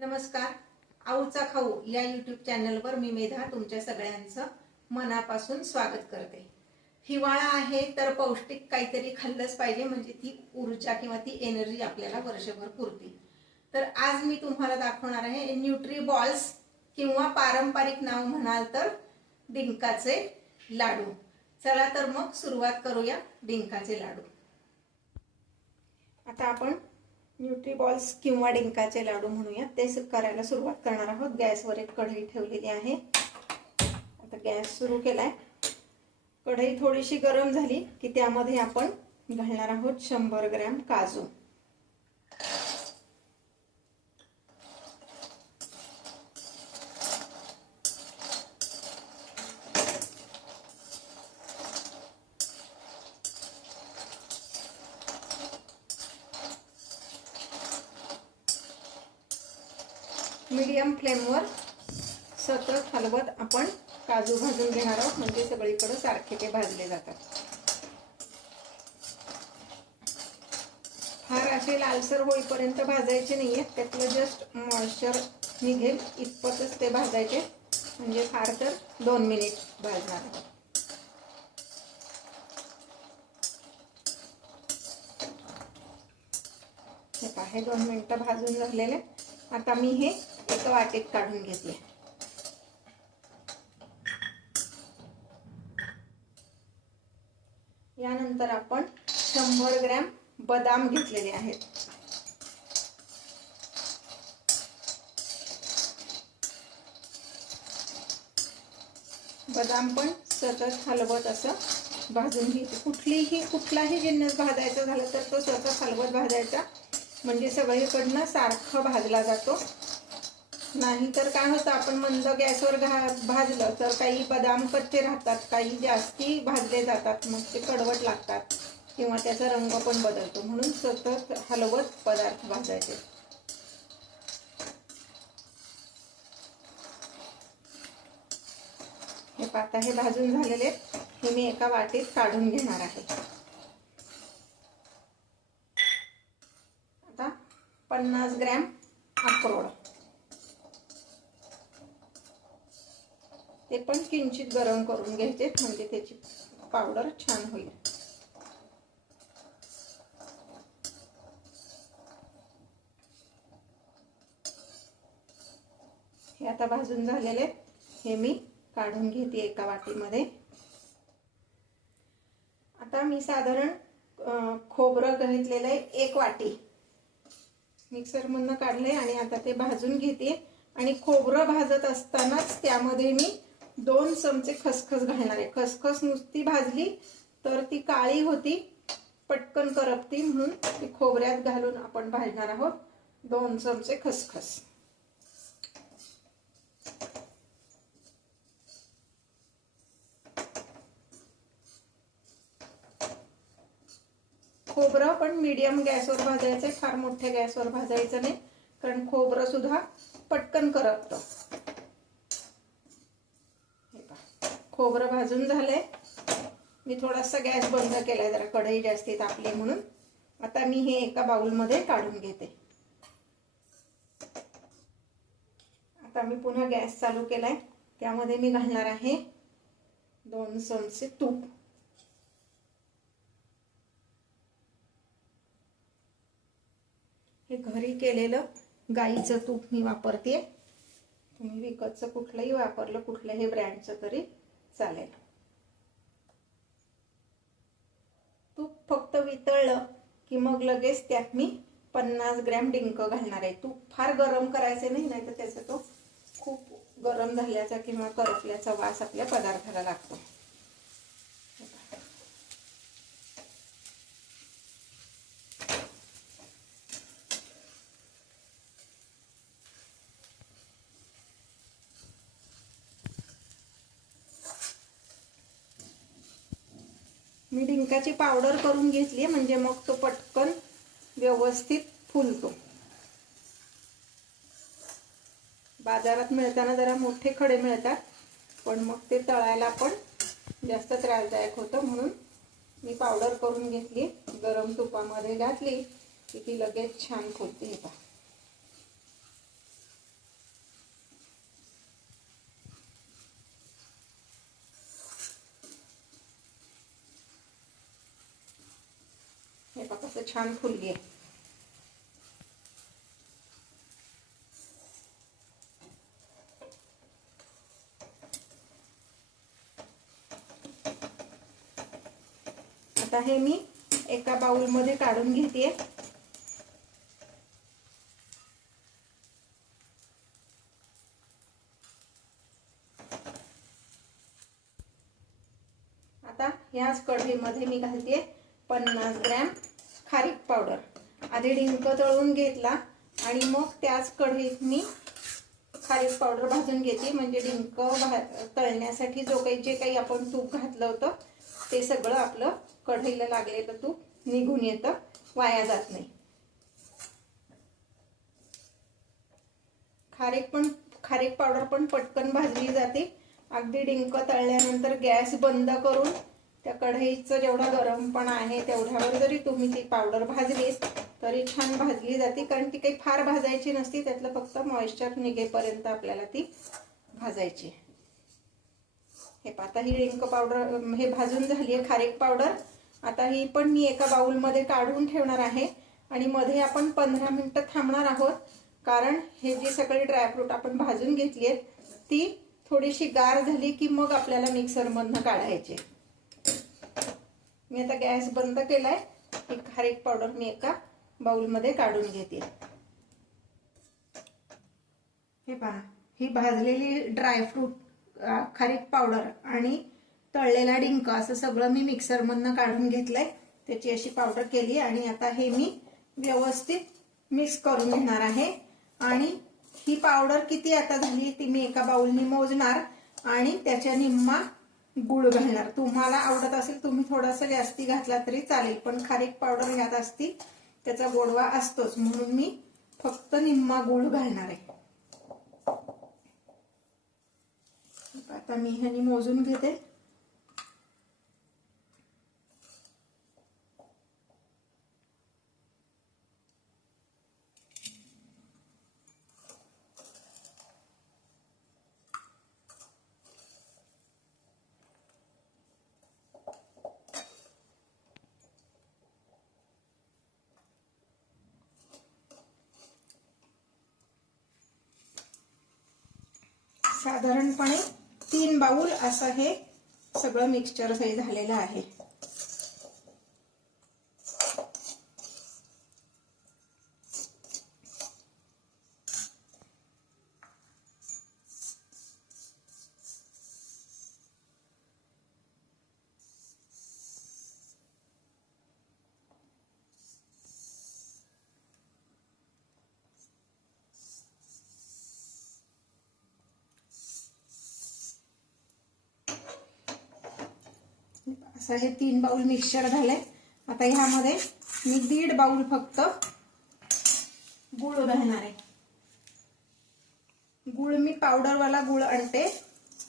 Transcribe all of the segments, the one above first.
नमस्कार. आऊचा खाऊ या युट्यूब चॅनलवर मी मेधा तुमच्या सगळ्यांचं मनापासून स्वागत करते. हिवाळा आहे तर पौष्टिक काहीतरी खाल्लंच पाहिजे म्हणजे ती ऊर्जा किंवा ती एनर्जी आपल्याला वर्षभर पुरते. तर आज मी तुम्हाला दाखवणार आहे न्यूट्री बॉल्स किंवा पारंपरिक नाव म्हणाल तर डिंकाचे लाडू. चला तर मग सुरुवात करूया डिंकाचे लाडू. आता आपण न्यूट्रीबॉल्स किंवा डिंकाचे लाडू म्हणूया ते करायला सुरुवात करणार आहोत. गॅसवर एक कढई ठेवलेली आहे. आता गॅस सुरू केलाय. कढई थोडीशी गरम झाली की त्यामध्ये आपण घालणार आहोत शंभर ग्रॅम काजू. मीडियम फ्लेमवर सतत हलवत आपण काजू भाजून घेणार आहोत. म्हणजे सगळीकडे सारखे ते भाजले जातात. फार असे लालसर होईपर्यंत भाजायचे नाहीये. त्यातलं जस्ट मॉइश्चर निघेल इतपतच ते भाजायचे. म्हणजे फार तर दोन मिनिट भाजणार आहोत. हे आहे दोन मिनिटं भाजून झालेले. आता मी हे एका वाटेत काढून घेतले यानंतर आपण शंभर ग्रॅम बदाम घेतलेले आहेत. बदाम पण सतत हलवत असं भाजून घेते. कुठलीही कुठलाही जिन्नस भाजायचा झाला तर तो सतत हलवत भाजायचा. म्हणजे सगळीकडनं सारखं भाजला जातो. नाहीतर काय होतं आपण मंद गॅसवर घा भाजलं तर काही बदाम कच्चे राहतात काही जास्ती भाजले जातात मग ते कडवट लागतात किंवा त्याचा रंग पण बदलतो. म्हणून सतत हलवत पदार्थ भाजायचे. हे पाता हे भाजून झालेले हे मी एका वाटीत काढून घेणार आहे. आता पन्नास ग्रॅम अक्रोड. ते पण किंचित गरम करून घ्यायचे म्हणजे त्याची पावडर छान होईल. हे आता भाजून झालेले हे मी काढून घेते एका वाटीमध्ये. आता मी साधारण खोबरं घेतलेलं आहे एक वाटी. मिक्सरमधनं काढले आणि आता ते भाजून घेते. आणि खोबरं भाजत असतानाच त्यामध्ये मी दोन चमचे खसखस घालणार आहे. खसखस नुसती भाजली तर ती काळी होती पटकन करपती म्हणून ती खोबऱ्यात घालून आपण भाजणार आहोत. दोन चमचे खसखस. खोबरं पण मीडियम गॅसवर भाजायचं फार मोठ्या गॅसवर भाजायचं नाही कारण खोबरं सुद्धा पटकन करपतं हे पहा. खोबरं भाजून झालंय. मी थोडासा गॅस बंद केलाय जरा कढई जास्ती तापली म्हणून. आता मी हे एका बाउलमध्ये काढून घेते. आता मी पुन्हा गॅस चालू केलाय. त्यामध्ये मी घालणार आहे दोन चमचे तूप. हे घरी केलेलं गाईचं तूप मी वापरते तुम्ही विकतचं कुठलंही वापरलं कुठल्याही ब्रँडचं तरी. चालेल. तूप फक्त वितळलं की मग लगेच त्यात मी पन्नास ग्रॅम डिंक घालणार आहे. तूप फार गरम करायचे नाही नाही तर त्याचा तो खूप गरम झाल्याचा किंवा करपल्याचा वास आपल्या पदार्थाला लागतो. मी डिंकाची पावडर करून घेतली म्हणजे मग तो पटकन व्यवस्थित फुलतो. बाजारात मिळताना जरा मोठे खडे मिळतात पण मग ते तळायला पण जास्त त्रासदायक होतं म्हणून मी पावडर करून घेतली. गरम तुपामध्ये घातली की ती लगेच छान फुलते. येतात पहा असं छान फुलली आहे. आता हे मी एका बाउलमध्ये काढून घेते आता ह्याच कढईमध्ये मी घालते पन्नास ग्रॅम. खारीक पावडर. आधी डिंक तळून घेतला आणि मग त्याच कढईत मी खारीक पावडर भाजून घेते. म्हणजे डिंक भा तळण्यासाठी जो काही जे काही आपण तूप घातलं होतं ते सगळं आपलं कढईला लागलेलं तूप निघून येतं. वाया जात नाही. खारीक पण खारीक पावडर पण पटकन भाजली जाते. अगदी डिंक तळल्यानंतर गॅस बंद करून त्या कढईचं जेवढा गरमपणा आहे तेवढ्यावर जरी तुम्ही ती पावडर भाजलीस तरी छान भाजली जाते. कारण ती काही फार भाजायची नसती त्यातलं फक्त मॉइश्चर निघेपर्यंत आपल्याला ती भाजायची. हे आता ही रिंक पावडर हे भाजून झाली आहे खारीक पावडर. आता ही पण मी एका बाउलमध्ये काढून ठेवणार आहे. आणि मध्ये आपण पंधरा मिनटं थांबणार आहोत. कारण हे जी सगळी ड्रायफ्रूट आपण भाजून घेतली आहेत ती थोडीशी गार झाली की मग आपल्याला मिक्सरमधनं काढायचे. मी आता गॅस बंद केलाय. ही खारीक पावडर मी एका बाउलमध्ये काढून घेते. हे पहा ही भाजलेली ड्रायफ्रूट खारीक पावडर आणि तळलेला डिंक असं सगळं मी मिक्सरमधनं काढून घेतलंय. त्याची अशी पावडर केली आणि आता हे मी व्यवस्थित मिक्स करून घेणार आहे. आणि ही पावडर किती आता झाली ती मी एका बाउलनी मोजणार आणि त्याच्या निम्मा गुळ घालणार. तुम्हाला आवडत असेल तुम्ही थोडासा जास्ती घातला तरी चालेल पण खारीक पावडर घ्यात असती त्याचा गोडवा असतोच. म्हणून मी फक्त निम्मा गुळ घालणार आहे. आता मी ह्यानी मोजून घेते. साधारणपणे तीन बाऊल असं हे सगळं मिक्सचर हे झालेलं आहे. असं हे तीन बाउल मिक्सचर झाले आता ह्यामध्ये मी दीड बाउल फक्त गुळ घालणार आहे. गुळ मी पावडरवाला गुळ आणते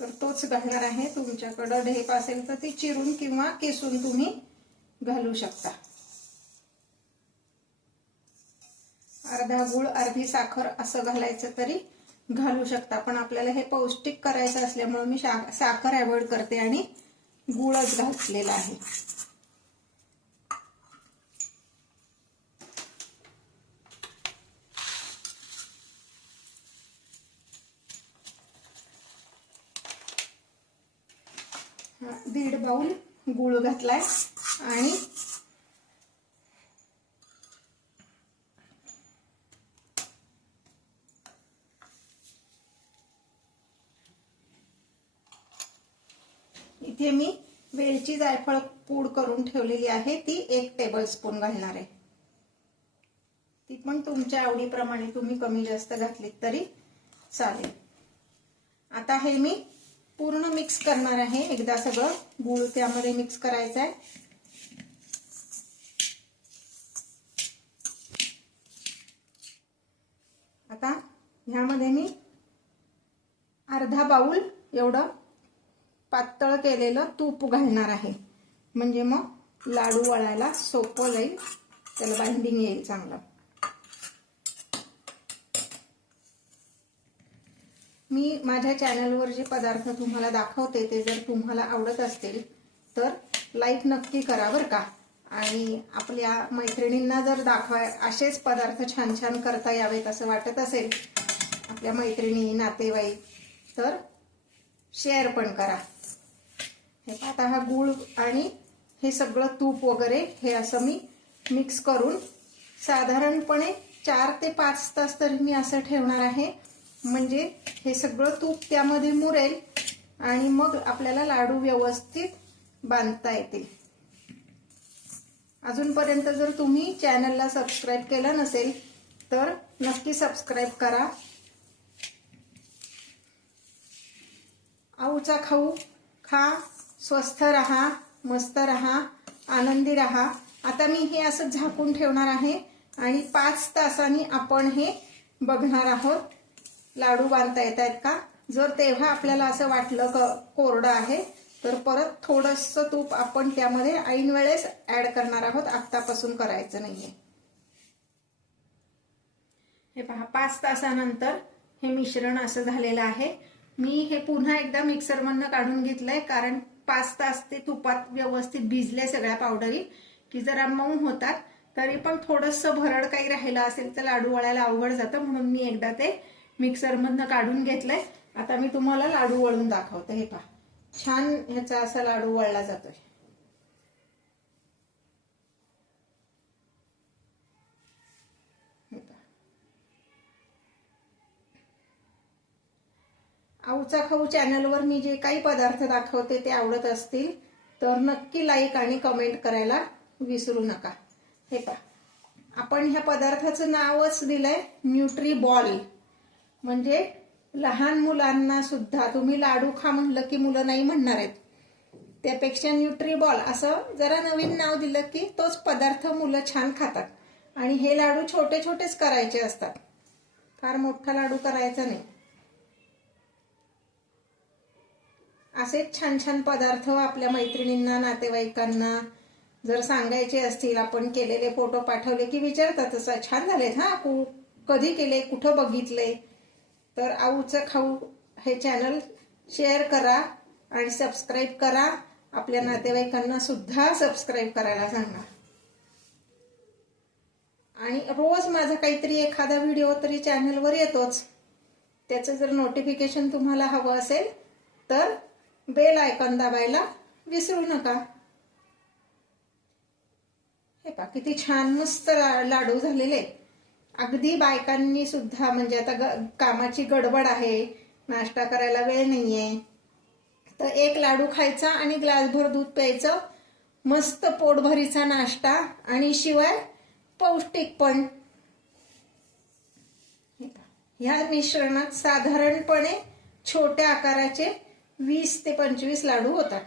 तर तोच घालणार आहे. तुमच्याकडं ढेप असेल तर ती चिरून किंवा केसून तुम्ही घालू शकता. अर्धा गुळ अर्धी साखर असं घालायचं तरी घालू शकता. पण आपल्याला हे पौष्टिक करायचं असल्यामुळे मी साखर अवॉइड करते आणि गुळच घातलेला आहे. दीड बाऊल गुळ घातलाय आणि इथे मी वेलची जायफळ पूड करून ठेवलेली आहे ती एक टेबल स्पून घालणार आहे. ती पण तुमच्या आवडीप्रमाणे तुम्ही कमी जास्त घातलीत तरी चालेल. आता हे मी पूर्ण मिक्स करणार आहे. एकदा सगळं गूळ त्यामध्ये मिक्स करायचं आहे. आता ह्यामध्ये मी अर्धा बाऊल एवढं पातळ केलेलं तूप घालणार आहे. म्हणजे मग लाडू वळायला सोपं जाईल. त्याला बाइंडिंग येईल चांगलं. मी माझ्या चॅनलवर जे पदार्थ तुम्हाला दाखवते ते जर तुम्हाला आवडत असतील तर लाईक नक्की करा बरं का. आणि आपल्या मैत्रिणींना जर दाखवाय असेच पदार्थ छान छान करता यावेत असं वाटत असेल आपल्या मैत्रिणी नातेवाईक तर शेअर पण करा. हे आता हा गूळ आणि हे सगळं तूप वगैरे हे असं मी मिक्स करून साधारणपणे चार ते पाच तास तरी मी असं ठेवणार आहे. म्हणजे हे सगळं तूप त्यामध्ये मुरेल आणि मग आपल्याला लाडू व्यवस्थित बांधता येतील. अजूनपर्यंत जर तुम्ही चॅनलला सबस्क्राईब केलं नसेल तर नक्की सबस्क्राईब करा. आऊचा खाऊ. खा स्वस्थ रहा मस्त रहा आनंदी रहा. आता मी हे असं झाकून ठेवणार आहे आणि पाच तासांनी आपण हे बघणार आहोत. लाडू बांधता येत आहेत का? जर तेव्हा आपल्याला असं वाटलं क कोरडं आहे तर परत थोडंसं तूप आपण त्यामध्ये ऐन वेळेस ऍड करणार आहोत. आत्तापासून करायचं नाहीये. हे पहा पाच तासानंतर हे मिश्रण असं झालेलं आहे. मी हे पुन्हा एकदा मिक्सरमधनं काढून घेतलंय कारण पाच तास ते तुपात व्यवस्थित भिजले सगळ्या पावडरी की जरा मऊ होतात. तरी पण थोडंसं भरड काही राहिलं असेल तर लाडू वळायला अवघड जातं म्हणून मी एकदा ते मिक्सरमधनं काढून घेतलंय. आता मी तुम्हाला लाडू वळून दाखवते हे पहा. छान ह्याचा असा लाडू वळला जातोय हे पहा. आऊचा खाऊ चॅनलवर मी जे काही पदार्थ दाखवते ते आवडत असतील तर नक्की लाईक आणि कमेंट करायला विसरू नका. हे पहा. आपण ह्या पदार्थाचं नावच दिलंय न्यूट्री बॉल म्हणजे लहान मुलांना सुद्धा तुम्ही लाडू खा म्हणलं की मुलं नाही म्हणणार आहेत. त्यापेक्षा न्यूट्री बॉल असं जरा नवीन नाव दिलं की तोच पदार्थ मुलं छान खातात. आणि हे लाडू छोटे छोटेच करायचे असतात. फार मोठा लाडू करायचा नाही. असेच छान छान पदार्थ आपल्या मैत्रिणींना नातेवाईकांना जर सांगायचे असतील आपण केलेले फोटो पाठवले की विचारतात असं छान झालेत हा कु- कधी केले कुठं बघितले? तर आऊचं खाऊ हे चॅनल शेअर करा आणि सबस्क्राईब करा. आपल्या नातेवाईकांना सुद्धा सबस्क्राईब करायला सांगा. आणि रोज माझा काहीतरी एखादा व्हिडिओ तरी चॅनलवर येतोच. त्याचं जर नोटिफिकेशन तुम्हाला हवं असेल तर बेल आयकॉन दाबायला विसरू नका. हे पा किती छान मस्त लाडू झालेले. अगदी बायकांनी सुद्धा म्हणजे आता कामाची गडबड आहे नाश्ता करायला वेळ नाहीये. तर एक लाडू खायचा आणि ग्लासभर दूध प्यायचं मस्त पोटभरीचा नाश्ता आणि शिवाय पौष्टिक पण. ह्या मिश्रणात साधारणपणे छोट्या आकाराचे वीस ते पंचवीस लाडू होतात.